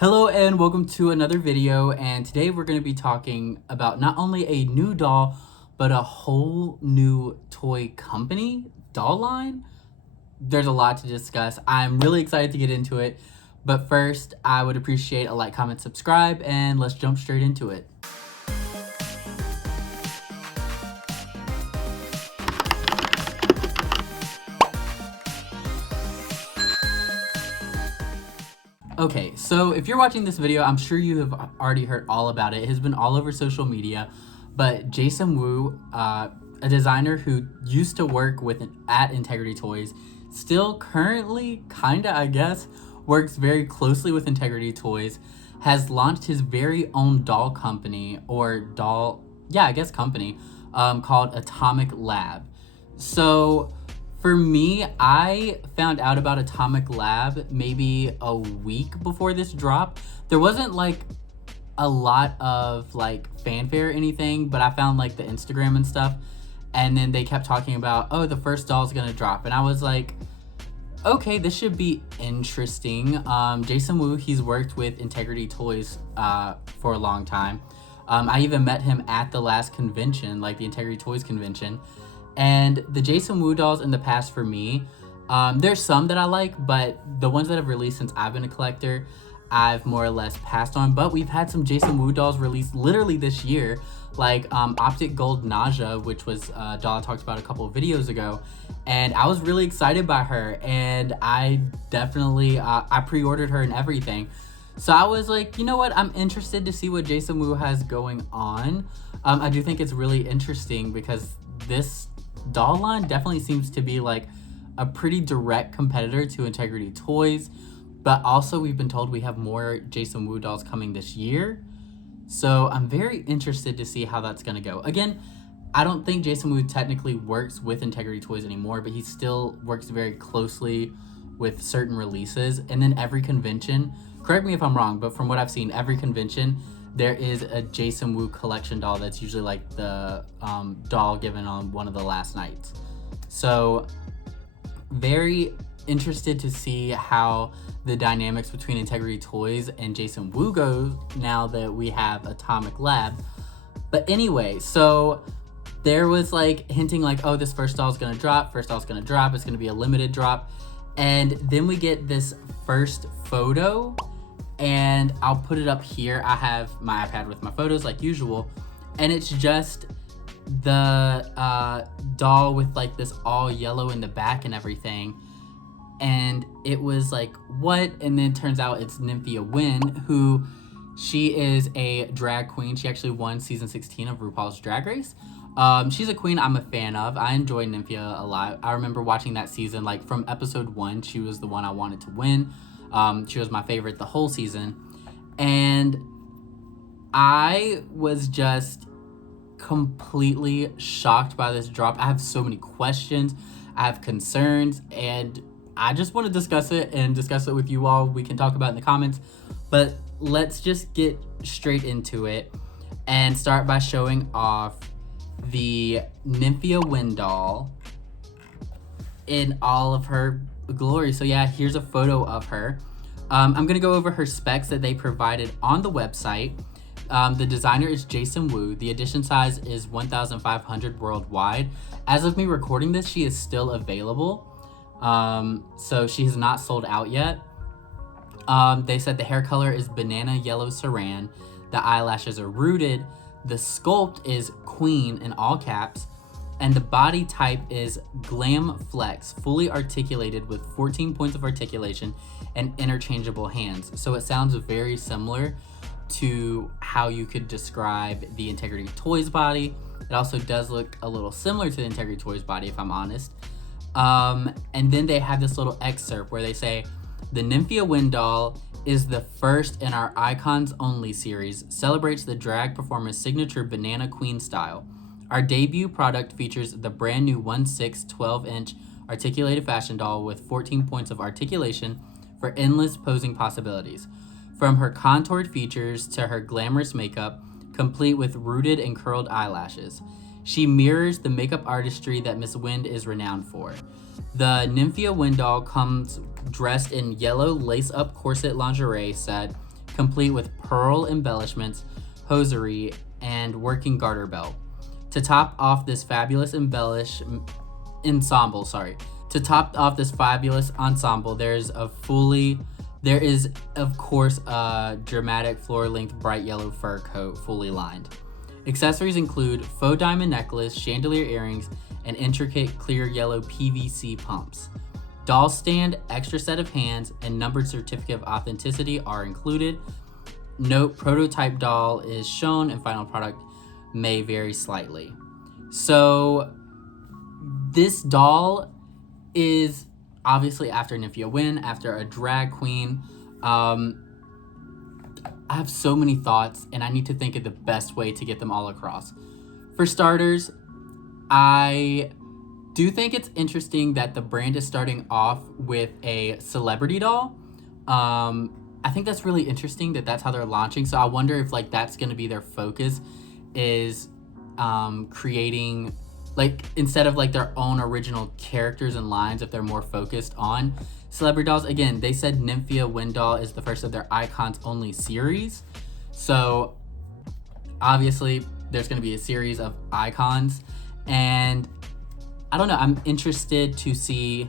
Hello and welcome to another video, and today we're going to be talking about not only a new doll but a whole new toy company doll line. There's a lot to discuss. I'm really excited to get into it, but first I would appreciate a like, comment, subscribe, and let's jump straight into it. Okay, so if you're watching this video, I'm sure you have already heard all about it. It has been all over social media, but Jason Wu, a designer who used to work at Integrity Toys, still currently kinda, I guess, works very closely with Integrity Toys, has launched his very own doll company, company, called Atomic Lab. So for me, I found out about Atomic Lab maybe a week before this drop. There wasn't like a lot of like fanfare or anything, but I found like the Instagram and stuff, and then they kept talking about, oh, the first doll's gonna drop, and I was like, okay, this should be interesting. Jason Wu, he's worked with Integrity Toys for a long time. I even met him at the last convention, like the Integrity Toys convention. And the Jason Wu dolls in the past for me, there's some that I like, but the ones that have released since I've been a collector, I've more or less passed on. But we've had some Jason Wu dolls released literally this year, like Optic Gold Nausea, which was a doll I talked about a couple of videos ago. And I was really excited by her, and I definitely, I pre-ordered her and everything. So I was like, you know what, I'm interested to see what Jason Wu has going on. I do think it's really interesting because this doll line definitely seems to be like a pretty direct competitor to Integrity Toys, but also we've been told we have more Jason Wu dolls coming this year. So I'm very interested to see how that's gonna go. Again, I don't think Jason Wu technically works with Integrity Toys anymore, but he still works very closely with certain releases. And then every convention, correct me if I'm wrong, but from what I've seen, every convention there is a Jason Wu collection doll that's usually like the doll given on one of the last nights. So very interested to see how the dynamics between Integrity Toys and Jason Wu goes now that we have Atomic Lab. But anyway, so there was like hinting like, oh, this first doll's gonna drop, it's gonna be a limited drop. And then we get this first photo, and I'll put it up here. I have my iPad with my photos like usual, and it's just the doll with like this all yellow in the back and everything. And it was like, what? And then it turns out it's Nymphia Wind, who she is a drag queen. She actually won season 16 of RuPaul's Drag Race. She's a queen I'm a fan of. I enjoy Nymphia a lot. I remember watching that season, like from episode 1, she was the one I wanted to win. She was my favorite the whole season, and I was just completely shocked by this drop. I have so many questions, I have concerns, and I just want to discuss it with you all. We can talk about it in the comments, but let's just get straight into it and start by showing off the Nymphia Wind doll in all of her glory. So yeah, here's a photo of her. I'm gonna go over her specs that they provided on the website. The designer is Jason Wu. The edition size is 1,500 worldwide. As of me recording this, she is still available. So she has not sold out yet. They said the hair color is banana yellow saran. The eyelashes are rooted. The sculpt is queen in all caps. And the body type is Glam Flex, fully articulated with 14 points of articulation and interchangeable hands. So it sounds very similar to how you could describe the Integrity Toys body. It also does look a little similar to the Integrity Toys body, if I'm honest. And then they have this little excerpt where they say, the Nymphia Wind doll is the first in our Icons Only series, celebrates the drag performer's signature banana queen style. Our debut product features the brand new 1/6 12-inch articulated fashion doll with 14 points of articulation for endless posing possibilities. From her contoured features to her glamorous makeup, complete with rooted and curled eyelashes. She mirrors the makeup artistry that Miss Wind is renowned for. The Nymphia Wind doll comes dressed in yellow lace-up corset lingerie set, complete with pearl embellishments, hosiery, and working garter belt. To top off this fabulous ensemble, there is of course a dramatic floor-length bright yellow fur coat fully lined. Accessories include faux diamond necklace, chandelier earrings, and intricate clear yellow PVC pumps. Doll stand, extra set of hands, and numbered certificate of authenticity are included. Note, prototype doll is shown and final product may vary slightly. So this doll is obviously after Nymphia Wind, after a drag queen. I have so many thoughts and I need to think of the best way to get them all across. For starters, I do think it's interesting that the brand is starting off with a celebrity doll. I think that's really interesting that that's how they're launching. So I wonder if like that's going to be their focus, is creating, like, instead of like their own original characters and lines, if they're more focused on celebrity dolls. Again, they said Nymphia Wind doll is the first of their icons only series. So obviously there's going to be a series of icons, and I don't know, I'm interested to see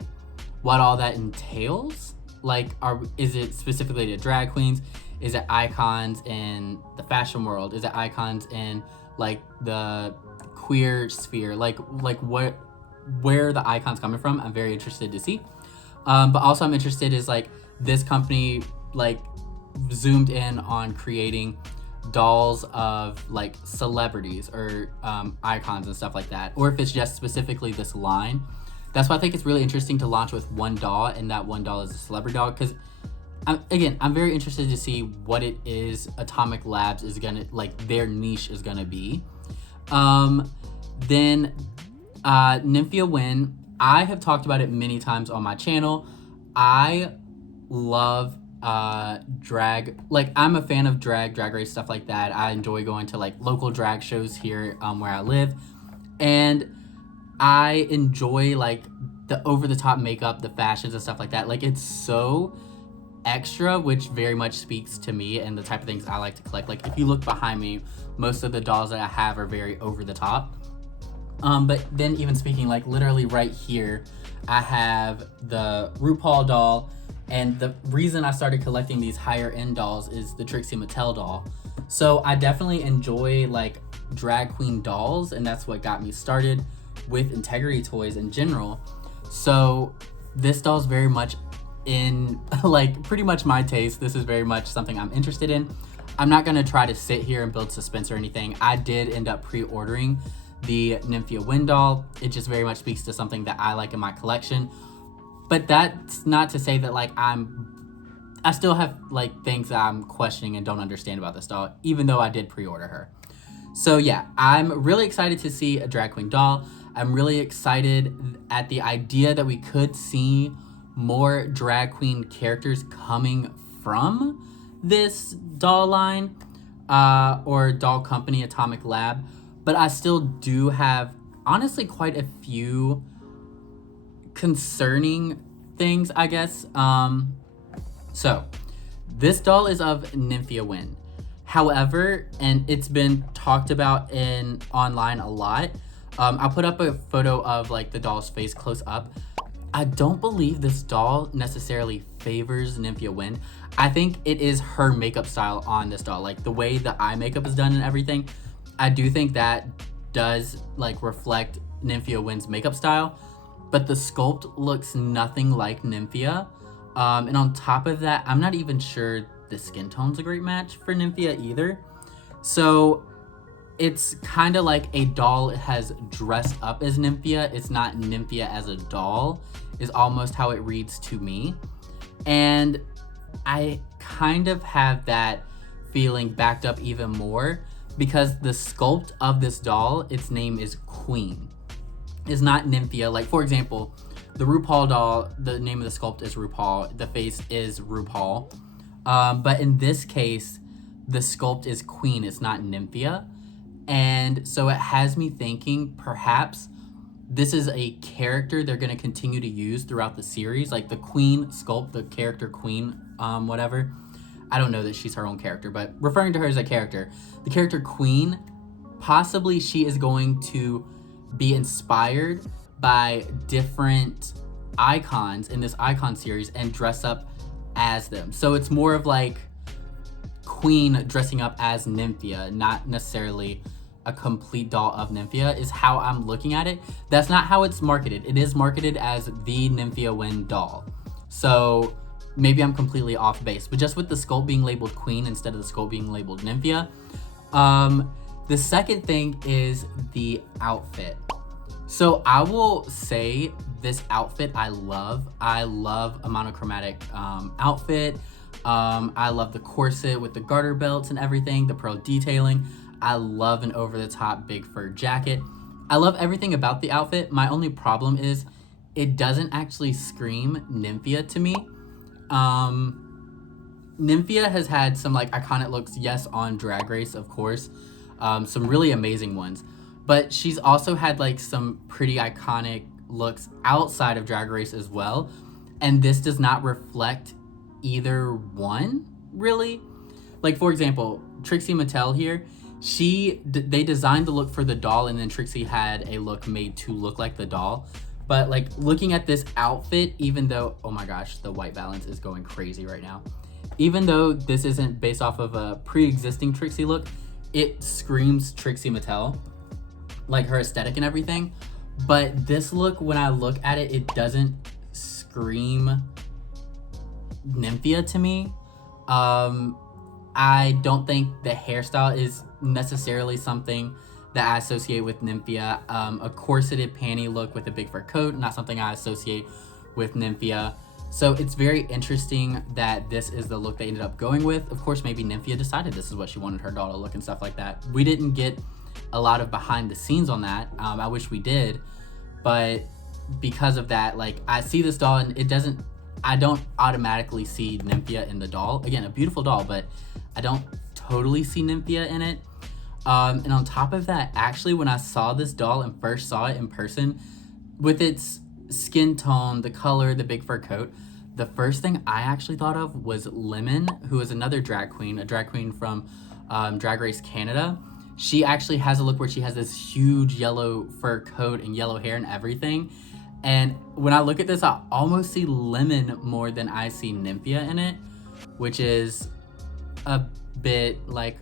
what all that entails. Like, is it specifically to drag queens? Is it icons in the fashion world? Is it icons in like the queer sphere? Like where are the icons coming from? I'm very interested to see. But also I'm interested is like this company like zoomed in on creating dolls of like celebrities or icons and stuff like that, or if it's just specifically this line. That's why I think it's really interesting to launch with one doll, and that one doll is a celebrity doll, because I'm very interested to see what it is Atomic Labs is gonna, like, their niche is gonna be. Then Nymphia Wind, I have talked about it many times on my channel. I love drag. Like, I'm a fan of drag race, stuff like that. I enjoy going to like local drag shows here where I live, and I enjoy like the over-the-top makeup, the fashions and stuff like that. Like, it's so extra, which very much speaks to me and the type of things I like to collect. Like, if you look behind me, most of the dolls that I have are very over-the-top. But then even speaking, like literally right here, I have the RuPaul doll, and the reason I started collecting these higher end dolls is the Trixie Mattel doll. So I definitely enjoy like drag queen dolls, and that's what got me started with Integrity Toys in general. So this doll's very much in like pretty much my taste. This is very much something I'm interested in. I'm not gonna try to sit here and build suspense or anything. I did end up pre-ordering the Nymphia Wind doll. It just very much speaks to something that I like in my collection. But that's not to say that like I still have like things that I'm questioning and don't understand about this doll, even though I did pre-order her. So yeah, I'm really excited to see a drag queen doll. I'm really excited at the idea that we could see more drag queen characters coming from this doll line or doll company, Atomic Lab. But I still do have, honestly, quite a few concerning things, I guess. So this doll is of Nymphia Wind. However, and it's been talked about online a lot, I'll put up a photo of like the doll's face close up. I don't believe this doll necessarily favors Nymphia Wind. I think it is her makeup style on this doll, like the way the eye makeup is done and everything. I do think that does like reflect Nymphia Wind's makeup style, but the sculpt looks nothing like Nymphia. And on top of that, I'm not even sure the skin tone's a great match for Nymphia either. So it's kind of like a doll has dressed up as Nymphia. It's not Nymphia as a doll, is almost how it reads to me. And I kind of have that feeling backed up even more because the sculpt of this doll, its name is Queen. It's not Nymphia. Like, for example, the RuPaul doll, the name of the sculpt is RuPaul. The face is RuPaul. But in this case, the sculpt is Queen. It's not Nymphia. And so it has me thinking perhaps this is a character they're going to continue to use throughout the series. Like the Queen sculpt, the character Queen, whatever. I don't know that she's her own character, but referring to her as a character, the character Queen, possibly she is going to be inspired by different icons in this icon series and dress up as them. So it's more of like Queen dressing up as Nymphia, not necessarily a complete doll of Nymphia, is how I'm looking at it. That's not how it's marketed. It is marketed as the Nymphia Wind doll. So maybe I'm completely off base, but just with the sculpt being labeled Queen instead of the sculpt being labeled Nymphia. The second thing is the outfit. So I will say this outfit I love. I love a monochromatic outfit. I love the corset with the garter belts and everything, the pearl detailing. I love an over-the-top big fur jacket. I love everything about the outfit. My only problem is it doesn't actually scream Nymphia to me. Nymphia has had some like iconic looks, yes, on Drag Race, of course. Some really amazing ones. But she's also had like some pretty iconic looks outside of Drag Race as well. And this does not reflect either one, really. Like, for example, Trixie Mattel here, they designed the look for the doll, and then Trixie had a look made to look like the doll. But like looking at this outfit, even though, oh my gosh, the white balance is going crazy right now. Even though this isn't based off of a pre-existing Trixie look, it screams Trixie Mattel, like her aesthetic and everything. But this look, when I look at it, it doesn't scream Nymphia to me. I don't think the hairstyle is necessarily something that I associate with Nymphia. A corseted panty look with a big fur coat, not something I associate with Nymphia. So it's very interesting that this is the look they ended up going with. Of course, maybe Nymphia decided this is what she wanted her doll to look and stuff like that. We didn't get a lot of behind the scenes on that. I wish we did, but because of that, like, I see this doll and I don't automatically see Nymphia in the doll. Again, a beautiful doll, but I don't totally see Nymphia in it. And on top of that, actually, when I saw this doll and first saw it in person, with its skin tone, the color, the big fur coat, the first thing I actually thought of was Lemon, who is another drag queen, a drag queen from Drag Race Canada. She actually has a look where she has this huge yellow fur coat and yellow hair and everything. And when I look at this, I almost see Lemon more than I see Nymphia in it, which is a bit like,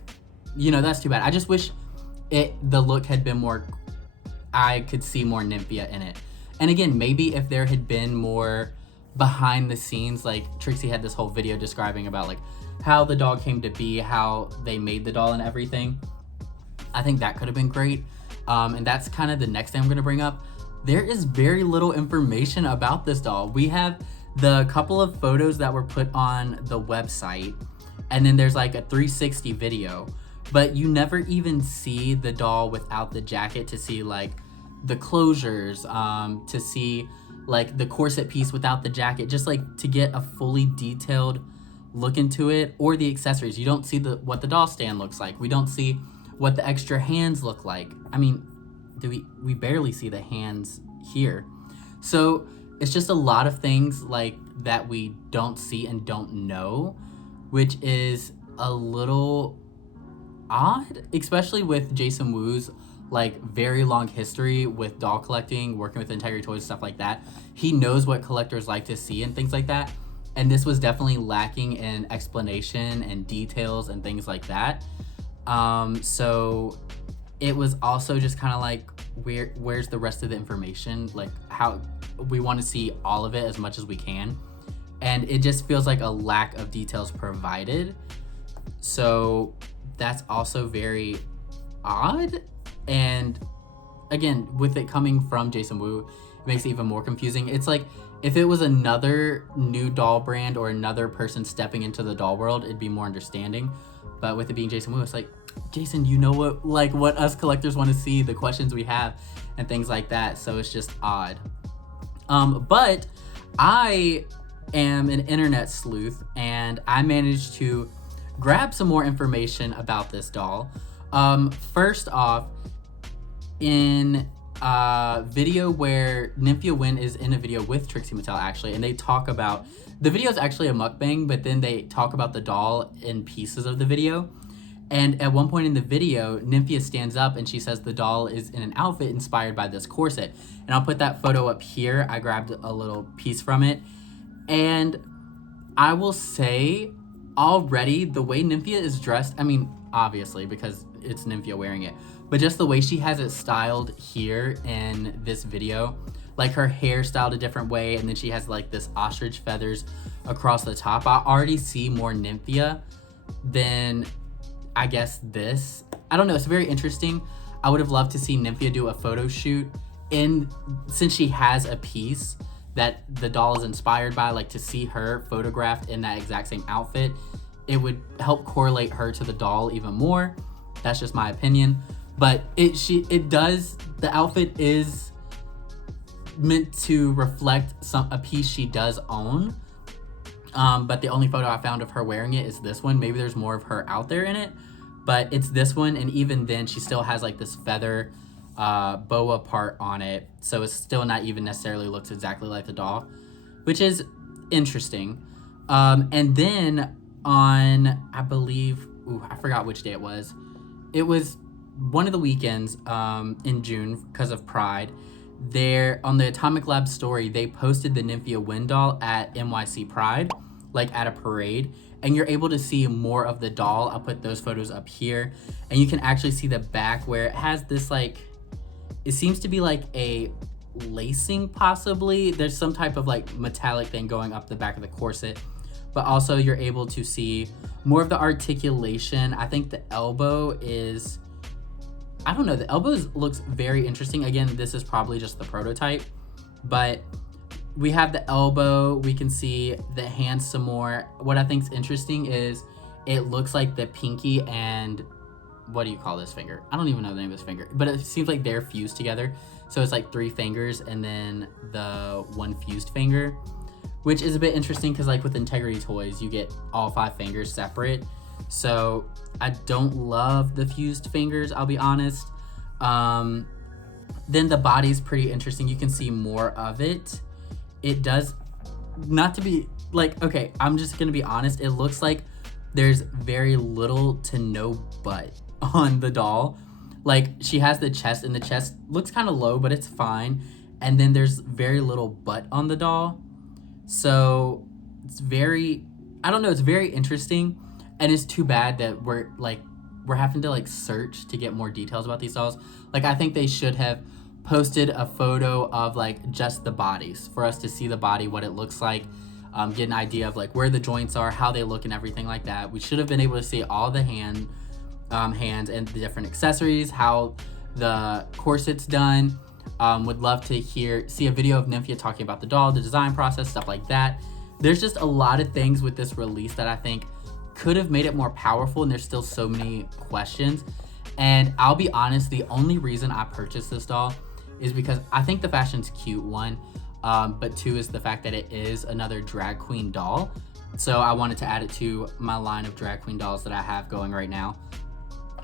you know, that's too bad. I just wish the look had been more, I could see more Nymphia in it. And again, maybe if there had been more behind the scenes, like Trixie had this whole video describing about like how the doll came to be, how they made the doll and everything. I think that could have been great. And that's kind of the next thing I'm gonna bring up. There is very little information about this doll. We have the couple of photos that were put on the website, and then there's like a 360 video, but you never even see the doll without the jacket to see like the closures, to see like the corset piece without the jacket, just like to get a fully detailed look into it, or the accessories. You don't see what the doll stand looks like. We don't see what the extra hands look like. I mean, we barely see the hands here. So it's just a lot of things like that we don't see and don't know, which is a little odd, especially with Jason Wu's like very long history with doll collecting, working with Integrity Toys, stuff like that. He knows what collectors like to see and things like that. And this was definitely lacking in explanation and details and things like that. So it was also just kind of like, where's the rest of the information? Like, how we want to see all of it as much as we can. And it just feels like a lack of details provided. So that's also very odd. And again, with it coming from Jason Wu, it makes it even more confusing. It's like, if it was another new doll brand or another person stepping into the doll world, it'd be more understanding. But with it being Jason Wu, it's like, Jason, you know what us collectors want to see, the questions we have and things like that. So it's just odd. But I am an internet sleuth, and I managed to grab some more information about this doll. First off, in video where Nymphia Wind is in a video with Trixie Mattel, actually, and they talk about, the video is actually a mukbang, but then they talk about the doll in pieces of the video. And at one point in the video, Nymphia stands up and she says the doll is in an outfit inspired by this corset. And I'll put that photo up here. I grabbed a little piece from it. And I will say, already, the way Nymphia is dressed, I mean, obviously, because it's Nymphia wearing it, but just the way she has it styled here in this video, like her hair styled a different way, and then she has like this ostrich feathers across the top. I already see more Nymphia than, I guess, this. I don't know, it's very interesting. I would have loved to see Nymphia do a photo shoot since she has a piece that the doll is inspired by, like to see her photographed in that exact same outfit, it would help correlate her to the doll even more. That's just my opinion. But the outfit is meant to reflect a piece she does own. But the only photo I found of her wearing it is this one. Maybe there's more of her out there in it, but it's this one. And even then she still has like this feather boa part on it, so it's still not even necessarily looks exactly like the doll, which is interesting. And then on, I believe, I forgot which day it was one of the weekends in June, because of Pride, there on the Atomic Lab story, they posted the Nymphia Wind doll at NYC Pride, like at a parade, and you're able to see more of the doll. I'll put those photos up here, and you can actually see the back where it has this, like, it seems to be like a lacing, possibly. There's some type of like metallic thing going up the back of the corset, but also you're able to see more of the articulation. I think the elbow is, I don't know, the elbow looks very interesting. Again, this is probably just the prototype, but we have the elbow, we can see the hands some more. What I think is interesting is it looks like the pinky and, what do you call this finger? I don't even know the name of this finger, but it seems like they're fused together. So it's like 3 fingers and then the 1 fused finger, which is a bit interesting because like with Integrity Toys, you get all 5 fingers separate. So I don't love the fused fingers, I'll be honest. Then the body's pretty interesting. You can see more of it. It does, not to be like, okay, I'm just gonna be honest. It looks like there's very little to no butt on the doll. Like she has the chest, and the chest looks kind of low, but it's fine. And then there's very little butt on the doll. So it's very, I don't know, it's very interesting. And it's too bad that we're having to like search to get more details about these dolls. Like I think they should have posted a photo of like just the bodies for us to see the body, what it looks like, get an idea of like where the joints are, how they look and everything like that. We should have been able to see all the hands and the different accessories, how the corset's done. Would love to see a video of Nymphia talking about the doll, the design process, stuff like that. There's just a lot of things with this release that I think could have made it more powerful, and there's still so many questions. And I'll be honest, the only reason I purchased this doll is because I think the fashion's cute, 1, but 2 is the fact that it is another drag queen doll. So I wanted to add it to my line of drag queen dolls that I have going right now.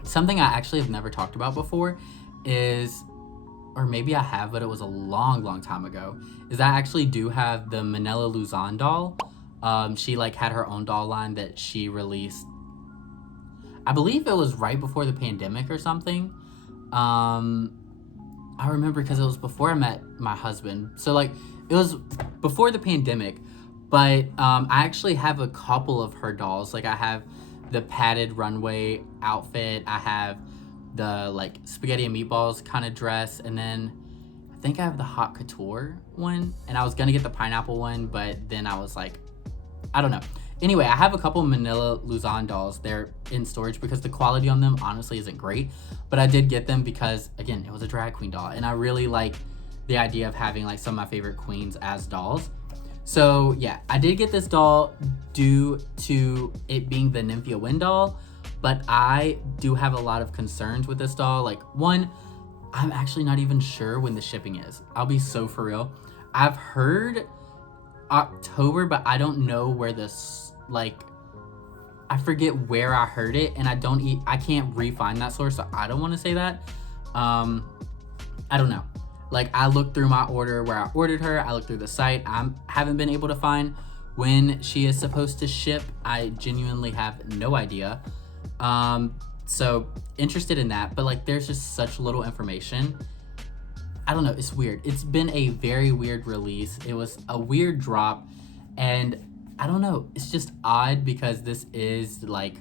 Something I actually have never talked about before is, or maybe I have, but it was a long time ago, is I actually do have the Manila Luzon doll. She like had her own doll line that she released, I believe it was right before the pandemic or something. I remember because it was before I met my husband. So like it was before the pandemic, but I actually have a couple of her dolls. Like I have the padded runway outfit. I have the like spaghetti and meatballs kind of dress. And then I think I have the hot couture one, and I was gonna get the pineapple one, but then I was like, I don't know. Anyway, I have a couple Manila Luzon dolls. They're in storage because the quality on them honestly isn't great, but I did get them because, again, it was a drag queen doll, and I really like the idea of having like some of my favorite queens as dolls. So yeah, I did get this doll due to it being the Nymphia Wind doll, but I do have a lot of concerns with this doll. Like 1, I'm actually not even sure when the shipping is. I'll be so for real. I've heard October, but I don't know where this, like, I forget where I heard it, and I can't re-find that source, so I don't want to say that. I don't know. Like, I looked through my order where I ordered her, I looked through the site. I haven't been able to find when she is supposed to ship. I genuinely have no idea. So interested in that, but like there's just such little information. I don't know, it's weird. It's been a very weird release. It was a weird drop, and I don't know, it's just odd because this is like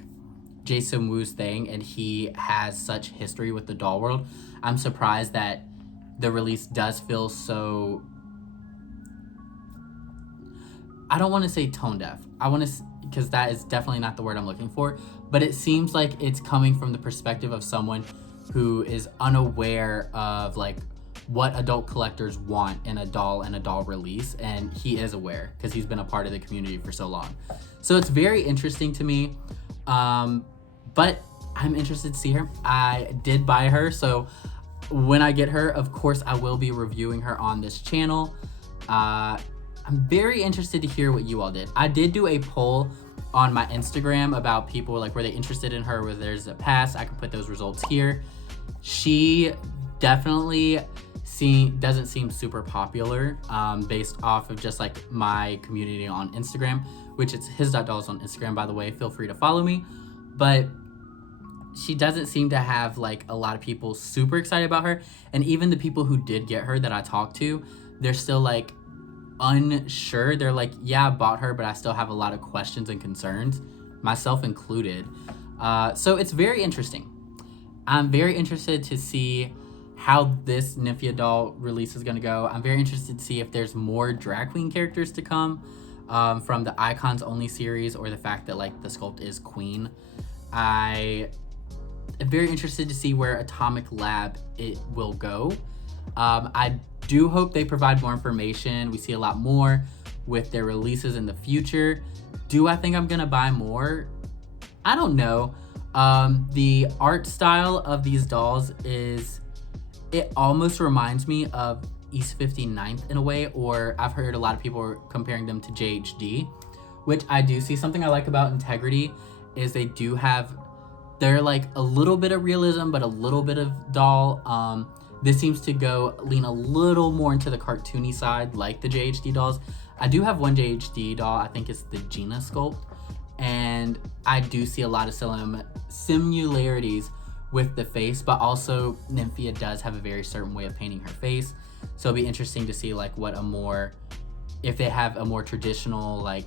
Jason Woo's thing and he has such history with the doll world. I'm surprised that the release does feel so, I don't want to say tone deaf. I want to, because that is definitely not the word I'm looking for, but it seems like it's coming from the perspective of someone who is unaware of like what adult collectors want in a doll and a doll release, and he is aware because he's been a part of the community for so long. So it's very interesting to me, but I'm interested to see her. I did buy her, so when I get her, of course I will be reviewing her on this channel. I'm very interested to hear what you all did. I did do a poll on my Instagram about people, like, were they interested in her, whether there's a pass. I can put those results here. She definitely doesn't seem super popular, based off of just like my community on Instagram, which it's his.dolls on Instagram, by the way. Feel free to follow me. But she doesn't seem to have like a lot of people super excited about her. And even the people who did get her that I talked to, they're still like unsure. They're like, yeah, I bought her, but I still have a lot of questions and concerns, myself included. So it's very interesting. I'm very interested to see how this Nymphia doll release is going to go. I'm very interested to see if there's more drag queen characters to come, from the Icons Only series, or the fact that like the sculpt is queen. I am very interested to see where Atomic Lab it will go. I do hope they provide more information. We see a lot more with their releases in the future. Do I think I'm gonna buy more? I don't know. The art style of these dolls it almost reminds me of East 59th in a way, or I've heard a lot of people are comparing them to JHD, which I do see. Something I like about Integrity is they're like a little bit of realism, but a little bit of doll. This seems to lean a little more into the cartoony side, like the JHD dolls. I do have one JHD doll, I think it's the Gina sculpt, and I do see a lot of similarities with the face, but also Nymphia does have a very certain way of painting her face. So it'll be interesting to see like if they have a more traditional like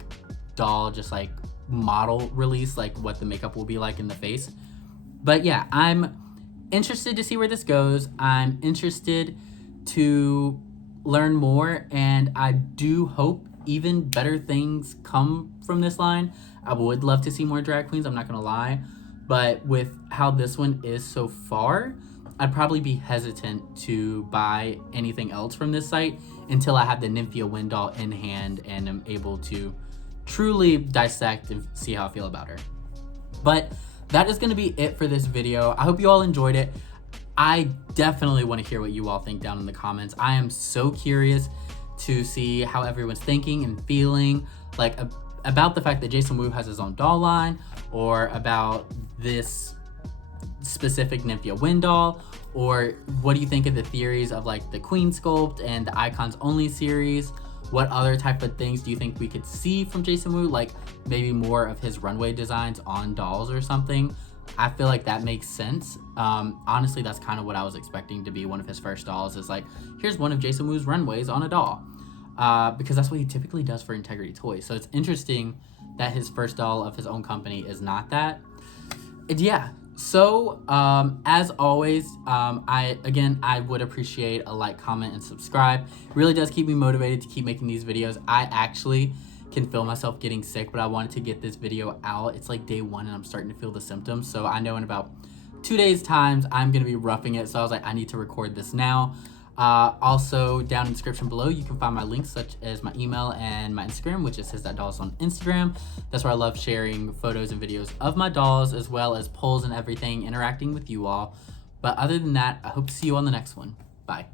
doll, just like model release, like what the makeup will be like in the face. But yeah, I'm interested to see where this goes. I'm interested to learn more, and I do hope even better things come from this line. I would love to see more drag queens, I'm not gonna lie, but with how this one is so far, I'd probably be hesitant to buy anything else from this site until I have the Nymphia Wind doll in hand and am able to truly dissect and see how I feel about her. But that is going to be it for this video. I hope you all enjoyed it. I definitely want to hear what you all think down in the comments. I am so curious to see how everyone's thinking and feeling, like about the fact that Jason Woo has his own doll line, or about this specific Nymphia Wind doll, or what do you think of the theories of like the Queen sculpt and the Icons Only series? What other type of things do you think we could see from Jason Woo? Like maybe more of his runway designs on dolls or something. I feel like that makes sense. Honestly, that's kind of what I was expecting to be one of his first dolls, is like, here's one of Jason Woo's runways on a doll. Because that's what he typically does for Integrity Toys. So it's interesting that his first doll of his own company is not that. Yeah. So, as always, I would appreciate a like, comment, and subscribe. It really does keep me motivated to keep making these videos. I actually can feel myself getting sick, but I wanted to get this video out. It's like day 1 and I'm starting to feel the symptoms. So I know in about 2 days times, I'm going to be roughing it. So I was like, I need to record this now. Also, down in the description below, you can find my links, such as my email and my Instagram, which is his.dolls on Instagram. That's where I love sharing photos and videos of my dolls, as well as polls and everything, interacting with you all. But other than that, I hope to see you on the next one. Bye.